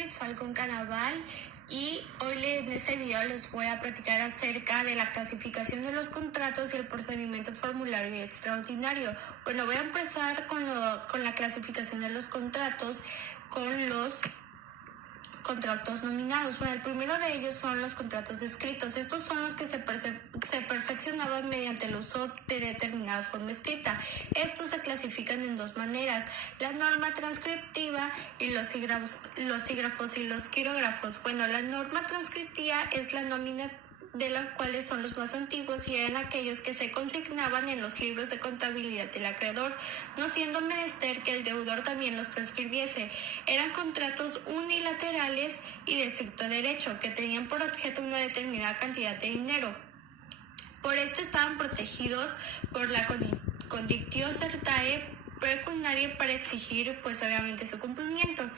Itzal con Canaval y hoy en este video les voy a platicar acerca de la clasificación de los contratos y el procedimiento formulario y extraordinario. Bueno, voy a empezar con la clasificación de los contratos, con los contratos nominados. Bueno, el primero de ellos son los contratos escritos. Estos son los que se perfeccionaban mediante el uso de determinada forma escrita. Estos se clasifican en dos maneras: la norma transcriptiva y los sígrafos y los quirógrafos. Bueno, la norma transcriptiva es la nómina de los cuales son los más antiguos y eran aquellos que se consignaban en los libros de contabilidad del acreedor, no siendo menester que el deudor también los transcribiese. Eran contratos unilaterales y de estricto derecho, que tenían por objeto una determinada cantidad de dinero. Por esto estaban protegidos por la condictio certae pecuniaria para exigir, pues obviamente, su cumplimiento.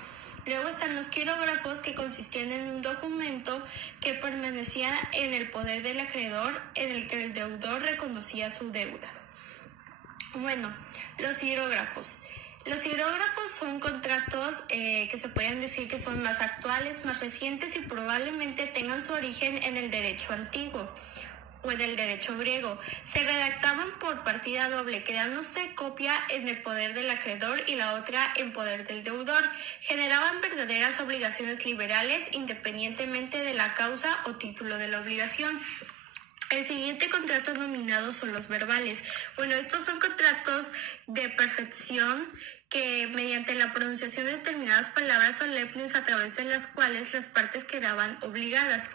Luego están los quirógrafos, que consistían en un documento que permanecía en el poder del acreedor, en el que el deudor reconocía su deuda. Bueno, los quirógrafos. Los quirógrafos son contratos que se pueden decir que son más actuales, más recientes y probablemente tengan su origen en el derecho antiguo o en el derecho griego. Se redactaban por partida doble, quedándose copia en el poder del acreedor y la otra en poder del deudor. Generaban verdaderas obligaciones liberales independientemente de la causa o título de la obligación. El siguiente contrato nominado son los verbales. Bueno, estos son contratos de perfección que mediante la pronunciación de determinadas palabras solemnes a través de las cuales las partes quedaban obligadas.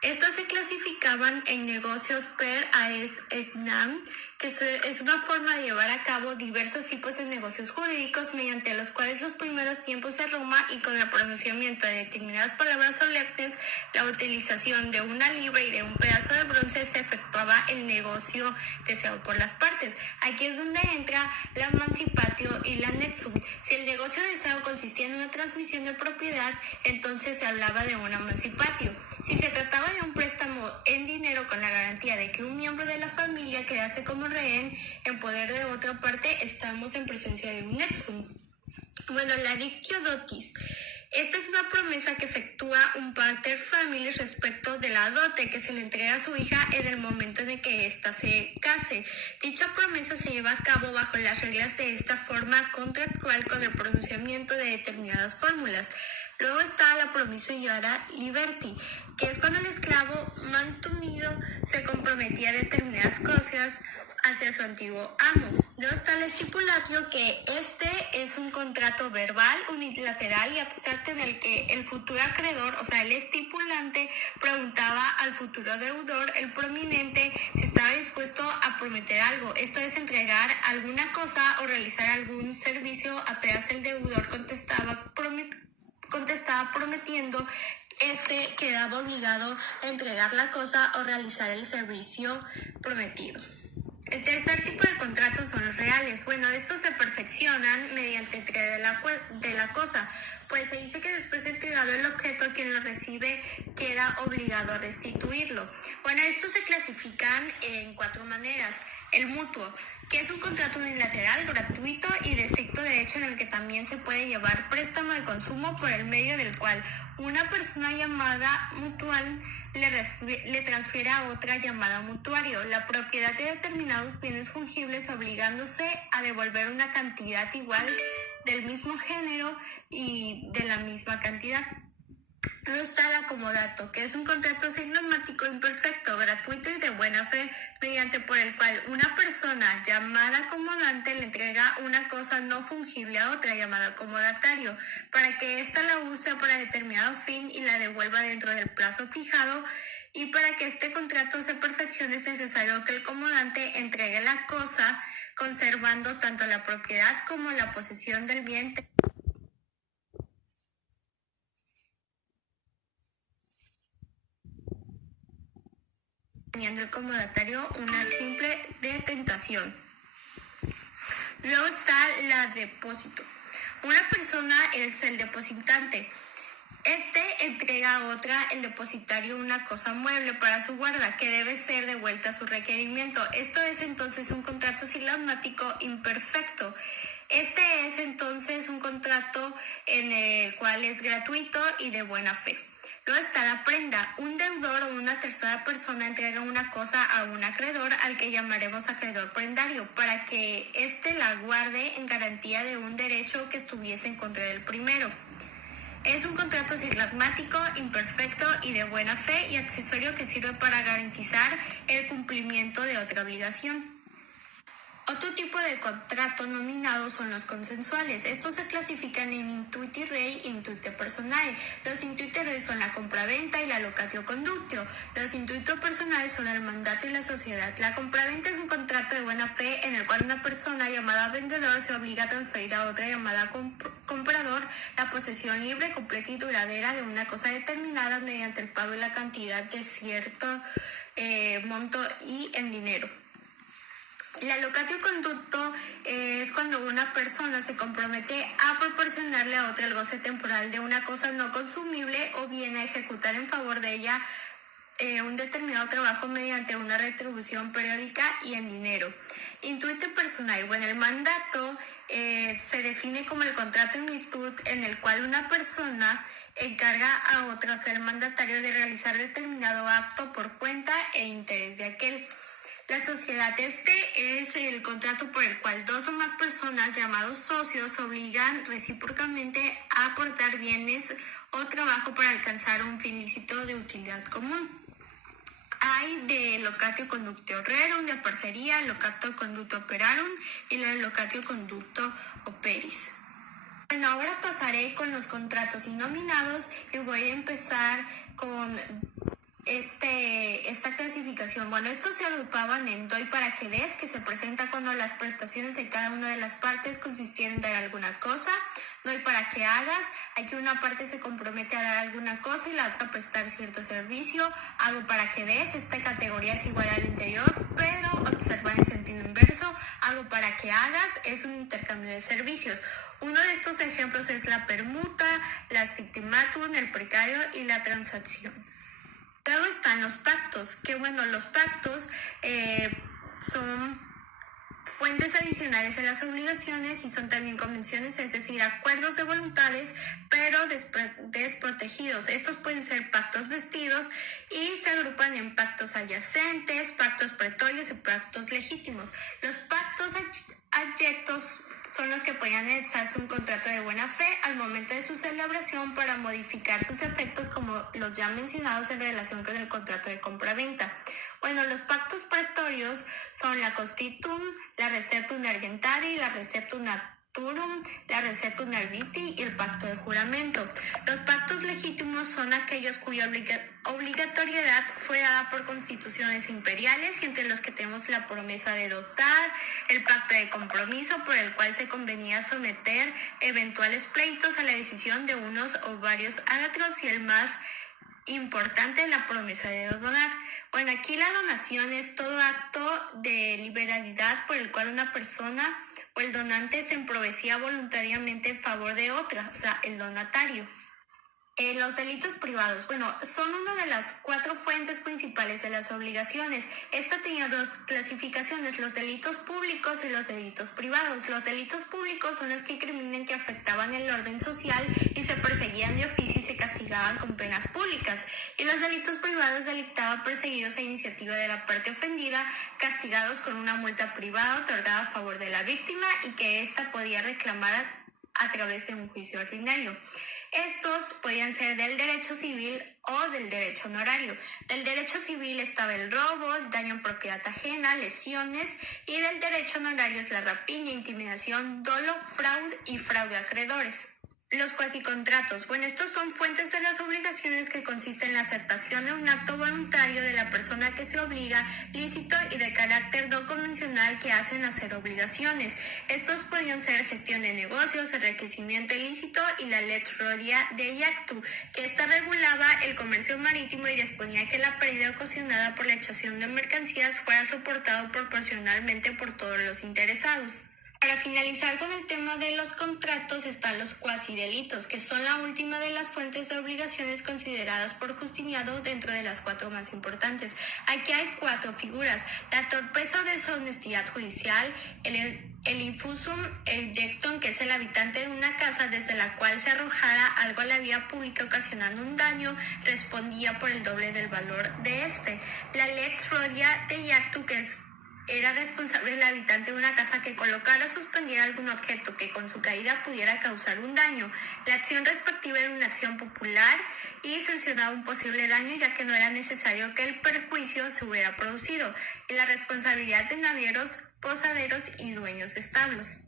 Estas se clasificaban en negocios per aes et nam, que es una forma de llevar a cabo diversos tipos de negocios jurídicos mediante los cuales los primeros tiempos de Roma y con el pronunciamiento de determinadas palabras solemnes, la utilización de una libra y de un pedazo de bronce se efectuaba el negocio deseado por las partes. Aquí es donde entra la mancipatio y la nexum. Si el negocio deseado consistía en una transmisión de propiedad, entonces se hablaba de una mancipatio. Si se trataba de un préstamo en dinero con la garantía de que un miembro de la familia quedase como rehén en poder de otra parte, estamos en presencia de un nexum. Bueno, la dictio dotis. Esta es una promesa que efectúa un pater familias respecto de la dote que se le entrega a su hija en el momento de que ésta se case. Dicha promesa se lleva a cabo bajo las reglas de esta forma contractual con el pronunciamiento de determinadas fórmulas. Luego está la promisio iura liberti, que es cuando el esclavo mantenido se comprometía a determinadas cosas hacia su antiguo amo. Luego está el estipulatio, que este es un contrato verbal, unilateral y abstracto en el que el futuro acreedor, o sea, el estipulante, preguntaba al futuro deudor, el prominente, si estaba dispuesto a prometer algo. Esto es entregar alguna cosa o realizar algún servicio, apenas el deudor contestaba prometiendo, quedaba obligado a entregar la cosa o realizar el servicio prometido. El tercer tipo de contratos son los reales. Bueno, estos se perfeccionan mediante entrega de la cosa, pues se dice que después de entregado el objeto, quien lo recibe queda obligado a restituirlo. Bueno, estos se clasifican en cuatro maneras. El mutuo, que es un contrato unilateral, gratuito y de estricto derecho, en el que también se puede llevar préstamo de consumo por el medio del cual una persona llamada mutual le transfiere a otra llamada mutuario la propiedad de determinados bienes fungibles, obligándose a devolver una cantidad igual del mismo género y de la misma cantidad. Luego está el acomodato, que es un contrato signomático imperfecto, gratuito y de buena fe, mediante por el cual una persona llamada acomodante le entrega una cosa no fungible a otra llamada acomodatario, para que ésta la use para determinado fin y la devuelva dentro del plazo fijado. Y para que este contrato se perfeccione es necesario que el comodante entregue la cosa, conservando tanto la propiedad como la posesión del bien, teniendo el comodatario una simple detentación. Luego está la depósito. Una persona es el depositante. Este entrega a otra, el depositario, una cosa mueble para su guarda, que debe ser devuelta a su requerimiento. Esto es entonces un contrato sistemático imperfecto. Este es entonces un contrato en el cual es gratuito y de buena fe. Luego está la prenda. Un deudor o una tercera persona entrega una cosa a un acreedor al que llamaremos acreedor prendario para que éste la guarde en garantía de un derecho que estuviese en contra del primero. Es un contrato sistemático, imperfecto y de buena fe y accesorio que sirve para garantizar el cumplimiento de otra obligación. Otro tipo de contrato nominado son los consensuales. Estos se clasifican en intuiti rei e intuito personae. Los intuiti rei son la compraventa y la locatio conductio. Los intuito personae son el mandato y la sociedad. La compraventa es un contrato de buena fe en el cual una persona llamada vendedor se obliga a transferir a otra llamada comprador la posesión libre, completa y duradera de una cosa determinada mediante el pago de la cantidad de cierto monto y en dinero. La locatio conducto es cuando una persona se compromete a proporcionarle a otra el goce temporal de una cosa no consumible o bien a ejecutar en favor de ella un determinado trabajo mediante una retribución periódica y en dinero. Intuito personal. Bueno, el mandato se define como el contrato en virtud en el cual una persona encarga a otra ser mandatario de realizar determinado acto por cuenta e interés de aquel. La sociedad es el contrato por el cual dos o más personas llamados socios se obligan recíprocamente a aportar bienes o trabajo para alcanzar un fin lícito de utilidad común. Hay de locatio conductio rerum, de parcería, locatio conducto operarum y la locatio conducto operis. Bueno, ahora pasaré con los contratos innominados y voy a empezar con esta clasificación. Bueno, estos se agrupaban en doy para que des, que se presenta cuando las prestaciones de cada una de las partes consistieran en dar alguna cosa. Doy para que hagas, aquí una parte se compromete a dar alguna cosa y la otra a prestar cierto servicio. Hago para que des, esta categoría es igual al anterior, pero observa en sentido inverso. Hago para que hagas es un intercambio de servicios. Uno de estos ejemplos es la permuta, la stigmatum, el precario y la transacción. Luego están los pactos, que bueno, los pactos son fuentes adicionales a las obligaciones y son también convenciones, es decir, acuerdos de voluntades, pero desprotegidos. Estos pueden ser pactos vestidos y se agrupan en pactos adyacentes, pactos pretorios y pactos legítimos. Los pactos adyectos son los que pueden anexarse un contrato de buena fe al momento de su celebración para modificar sus efectos como los ya mencionados en relación con el contrato de compraventa. Bueno, los pactos pretorios son la constitutum, la receptum argentari, la receptum naturum, la receptum arbitri y el pacto de juramento. Los pactos legítimos son aquellos cuya obligatoriedad fue dada por constituciones imperiales y entre los que tenemos la promesa de dotar, el pacto de compromiso por el cual se convenía someter eventuales pleitos a la decisión de unos o varios árbitros y el más importante, la promesa de donar. Bueno, aquí la donación es todo acto de liberalidad por el cual una persona o el donante se emprovecía voluntariamente en favor de otra, o sea, el donatario. Los delitos privados, bueno, son una de las 4 fuentes principales de las obligaciones. Esta tenía 2 clasificaciones, los delitos públicos y los delitos privados. Los delitos públicos son los que incriminan que afectaban el orden social y se perseguían de oficio y se castigaban con penas públicas. Y los delitos privados delictaban perseguidos a iniciativa de la parte ofendida, castigados con una multa privada otorgada a favor de la víctima y que ésta podía reclamar a través de un juicio ordinario. Estos podían ser del derecho civil o del derecho honorario. Del derecho civil estaba el robo, daño en propiedad ajena, lesiones, y del derecho honorario es la rapiña, intimidación, dolo, fraude y fraude a acreedores. Los cuasicontratos. Bueno, estos son fuentes de las obligaciones que consisten en la aceptación de un acto voluntario de la persona que se obliga, lícito y de carácter no convencional que hacen hacer obligaciones. Estos podían ser gestión de negocios, enriquecimiento ilícito y la lex rodia de iactu, que esta regulaba el comercio marítimo y disponía que la pérdida ocasionada por la echación de mercancías fuera soportado proporcionalmente por todos los interesados. Para finalizar con el tema de los contratos están los cuasidelitos, que son la última de las fuentes de obligaciones consideradas por Justiniano dentro de las 4 más importantes. Aquí hay 4 figuras: la torpeza o deshonestidad judicial, el infusum ejectum, que es el habitante de una casa desde la cual se arrojara algo a la vía pública ocasionando un daño, respondía por el doble del valor de este. La lex rodia de iactu, que era responsable el habitante de una casa que colocara o suspendiera algún objeto que con su caída pudiera causar un daño. La acción respectiva era una acción popular y sancionaba un posible daño, ya que no era necesario que el perjuicio se hubiera producido. Y la responsabilidad de navieros, posaderos y dueños de establos.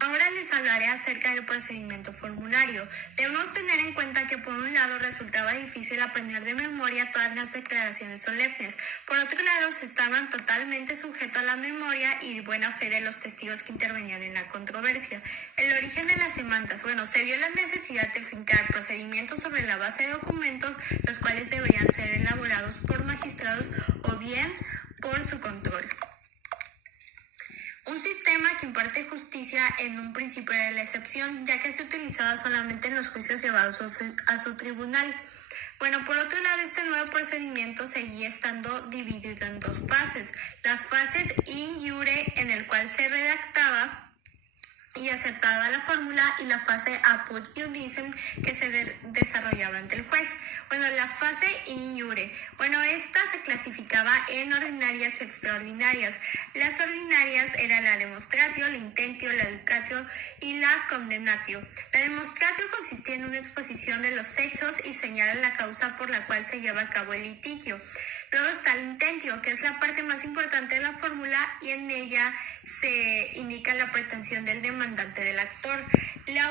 Ahora les hablaré acerca del procedimiento formulario. Debemos tener en cuenta que por un lado resultaba difícil aprender de memoria todas las declaraciones solemnes. Por otro lado, se estaban totalmente sujetos a la memoria y buena fe de los testigos que intervenían en la controversia. El origen de las demandas. Se vio la necesidad de fincar procedimientos sobre la base de documentos, los cuales deberían ser elaborados por magistrados o bien por su control. Un sistema que imparte justicia en un principio era la excepción, ya que se utilizaba solamente en los juicios llevados a su tribunal. Por otro lado, este nuevo procedimiento seguía estando dividido en 2 fases. Las fases in iure, en el cual se redactaba y aceptada la fórmula, y la fase apud iudicem, que se desarrollaba ante el juez. La fase in iure, esta se clasificaba en ordinarias y extraordinarias. Las ordinarias era la demonstratio, la intentio, la educatio y la condemnatio. La demonstratio consistía en una exposición de los hechos y señala la causa por la cual se lleva a cabo el litigio. Luego está el intentio, que es la parte más importante de la fórmula, y en ella se indica la pretensión del demandante del actor. La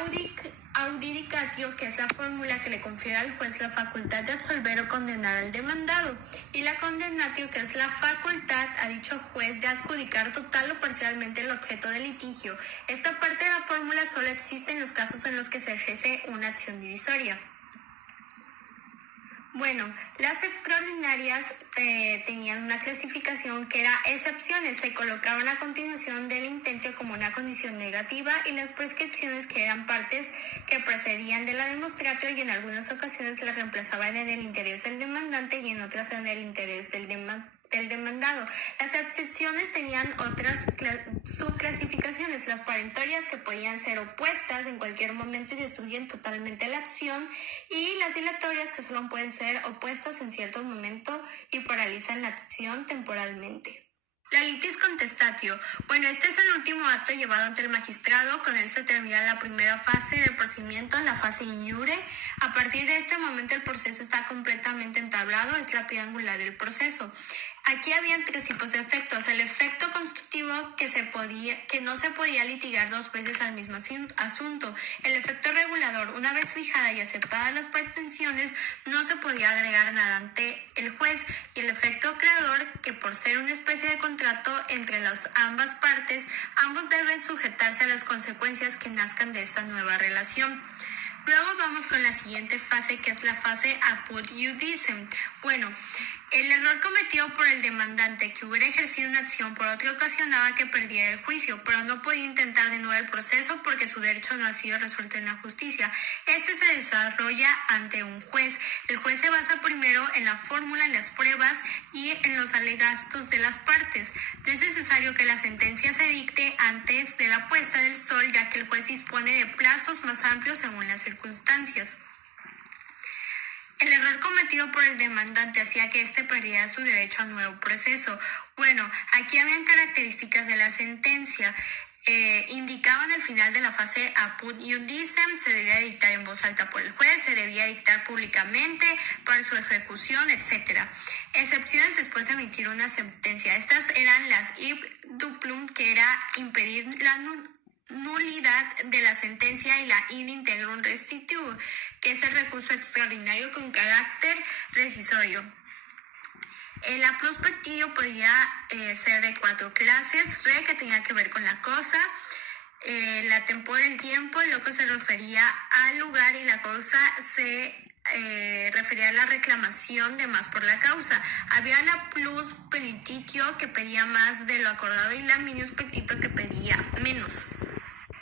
audidicatio, que es la fórmula que le confiere al juez la facultad de absolver o condenar al demandado. Y la condemnatio, que es la facultad a dicho juez de adjudicar total o parcialmente el objeto del litigio. Esta parte de la fórmula solo existe en los casos en los que se ejerce una acción divisoria. Las extraordinarias tenían una clasificación que era excepciones. Se colocaban a continuación del intento como una condición negativa, y las prescripciones, que eran partes que procedían de la demonstratio y en algunas ocasiones las reemplazaban en el interés del demandante y en otras en el interés del demandado. Las excepciones tenían otras subclasificaciones: las parentorias, que podían ser opuestas en cualquier momento y destruyen totalmente la acción, y las dilatorias, que solo pueden ser opuestas en cierto momento y paralizan la acción temporalmente. La litis contestatio. Este es el último acto llevado ante el magistrado. Con él se termina la primera fase del procedimiento, la fase in iure. A partir de este momento el proceso está completamente entablado, es la piedra angular del proceso. Aquí habían 3 tipos de efectos: el efecto constitutivo, que no se podía litigar 2 veces al mismo asunto; el efecto regulador, una vez fijada y aceptadas las pretensiones, no se podía agregar nada ante el juez; y el efecto creador, que por ser una especie de contrato entre ambas partes, ambos deben sujetarse a las consecuencias que nazcan de esta nueva relación. Luego vamos con la siguiente fase, que es la fase apud iudicem. El error cometido por el demandante que hubiera ejercido una acción por otra ocasionaba que perdiera el juicio, pero no podía intentar de nuevo el proceso porque su derecho no ha sido resuelto en la justicia. Este se desarrolla ante un juez. El juez se basa primero en la fórmula, en las pruebas y en los alegatos de las partes. No es necesario que la sentencia se dicte antes de la puesta del sol, ya que el juez dispone de plazos más amplios según las circunstancias. El error cometido por el demandante hacía que éste perdiera su derecho a nuevo proceso. Aquí habían características de la sentencia. Indicaban el final de la fase apud iudicem: se debía dictar en voz alta por el juez, se debía dictar públicamente para su ejecución, etc. Excepciones después de emitir una sentencia. Estas eran las ib duplum, que era impedir la nulidad de la sentencia, y la in integrum restitutio, que es el recurso extraordinario con carácter rescissorio. El plus petidio podía ser de 4 clases: re, que tenía que ver con la cosa; la tempora, el tiempo; el loco se refería al lugar, y la cosa se refería a la reclamación de más por la causa. Había la plus petitio que pedía más de lo acordado y la minus petito que pedía menos.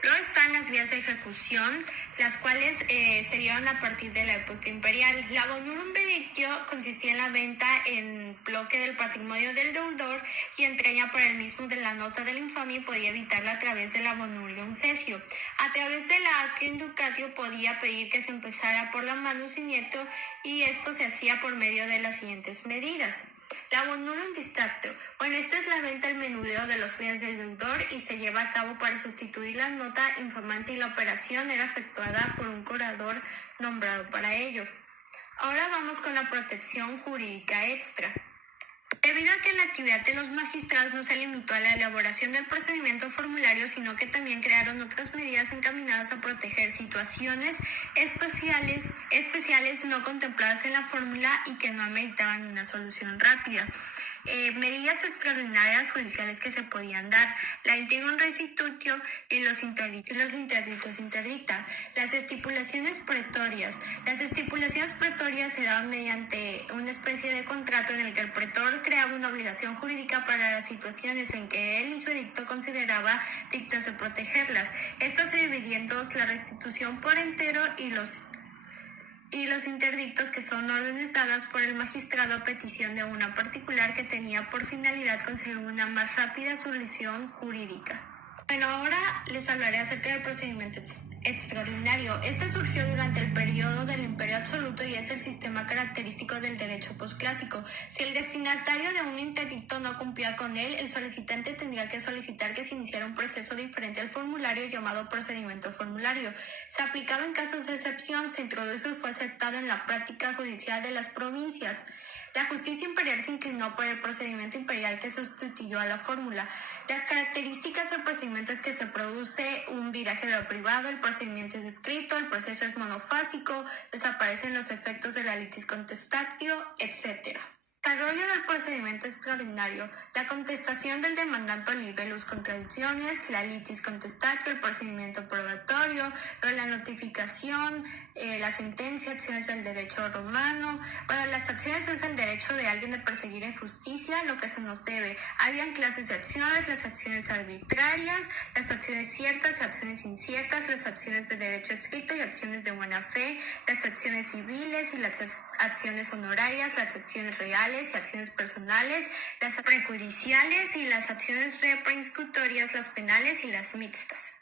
Luego están las vías de ejecución, las cuales se dieron a partir de la época imperial. La bonurum benedictio consistía en la venta en bloque del patrimonio del deudor y entrega por el mismo de la nota de la infamia y podía evitarla a través de la bonurium cessio. A través de la actio inducatio podía pedir que se empezara por la manus iniecto y esto se hacía por medio de las siguientes medidas. La bonurum distractio. Bueno, esta es la venta al menudeo de los bienes del deudor y se lleva a cabo para sustituir la nota infamante y la operación era efectuada por un curador nombrado para ello. Ahora vamos con la protección jurídica extra. Debido a que la actividad de los magistrados no se limitó a la elaboración del procedimiento formulario, sino que también crearon otras medidas encaminadas a proteger situaciones especiales no contempladas en la fórmula y que no ameritaban una solución rápida. Medidas extraordinarias judiciales que se podían dar, la integrum restitutio y los interdictos interdicta. Las estipulaciones pretorias. Las estipulaciones pretorias se daban mediante una especie de contrato en el que el pretor creaba una obligación jurídica para las situaciones en que él y su edicto consideraba dignas de protegerlas. Esto se dividía en dos, la restitución por entero y los interdictos, que son órdenes dadas por el magistrado a petición de una particular que tenía por finalidad conseguir una más rápida solución jurídica. Bueno, ahora les hablaré acerca del procedimiento extraordinario. Este surgió durante el periodo del Imperio Absoluto y es el sistema característico del derecho posclásico. Si el destinatario de un interdicto no cumplía con él, el solicitante tendría que solicitar que se iniciara un proceso diferente al formulario llamado procedimiento formulario. Se aplicaba en casos de excepción, se introdujo y fue aceptado en la práctica judicial de las provincias. La justicia imperial se inclinó por el procedimiento imperial que sustituyó a la fórmula. Las características del procedimiento es que se produce un viraje de lo privado, el procedimiento es escrito, el proceso es monofásico, desaparecen los efectos de la litis contestatio, etc. Desarrollo del procedimiento extraordinario. La contestación del demandante libellus contradicciones, la litis contestatio, el procedimiento probatorio, la notificación, la sentencia, acciones del derecho romano. Bueno, las acciones es el derecho de alguien de perseguir en justicia lo que se nos debe. Habían clases de acciones, las acciones arbitrarias, las acciones ciertas y acciones inciertas, las acciones de derecho estricto y acciones de buena fe, las acciones civiles y las acciones honorarias, las acciones reales y acciones personales, las prejudiciales y las acciones repreinscriptorias, las penales y las mixtas.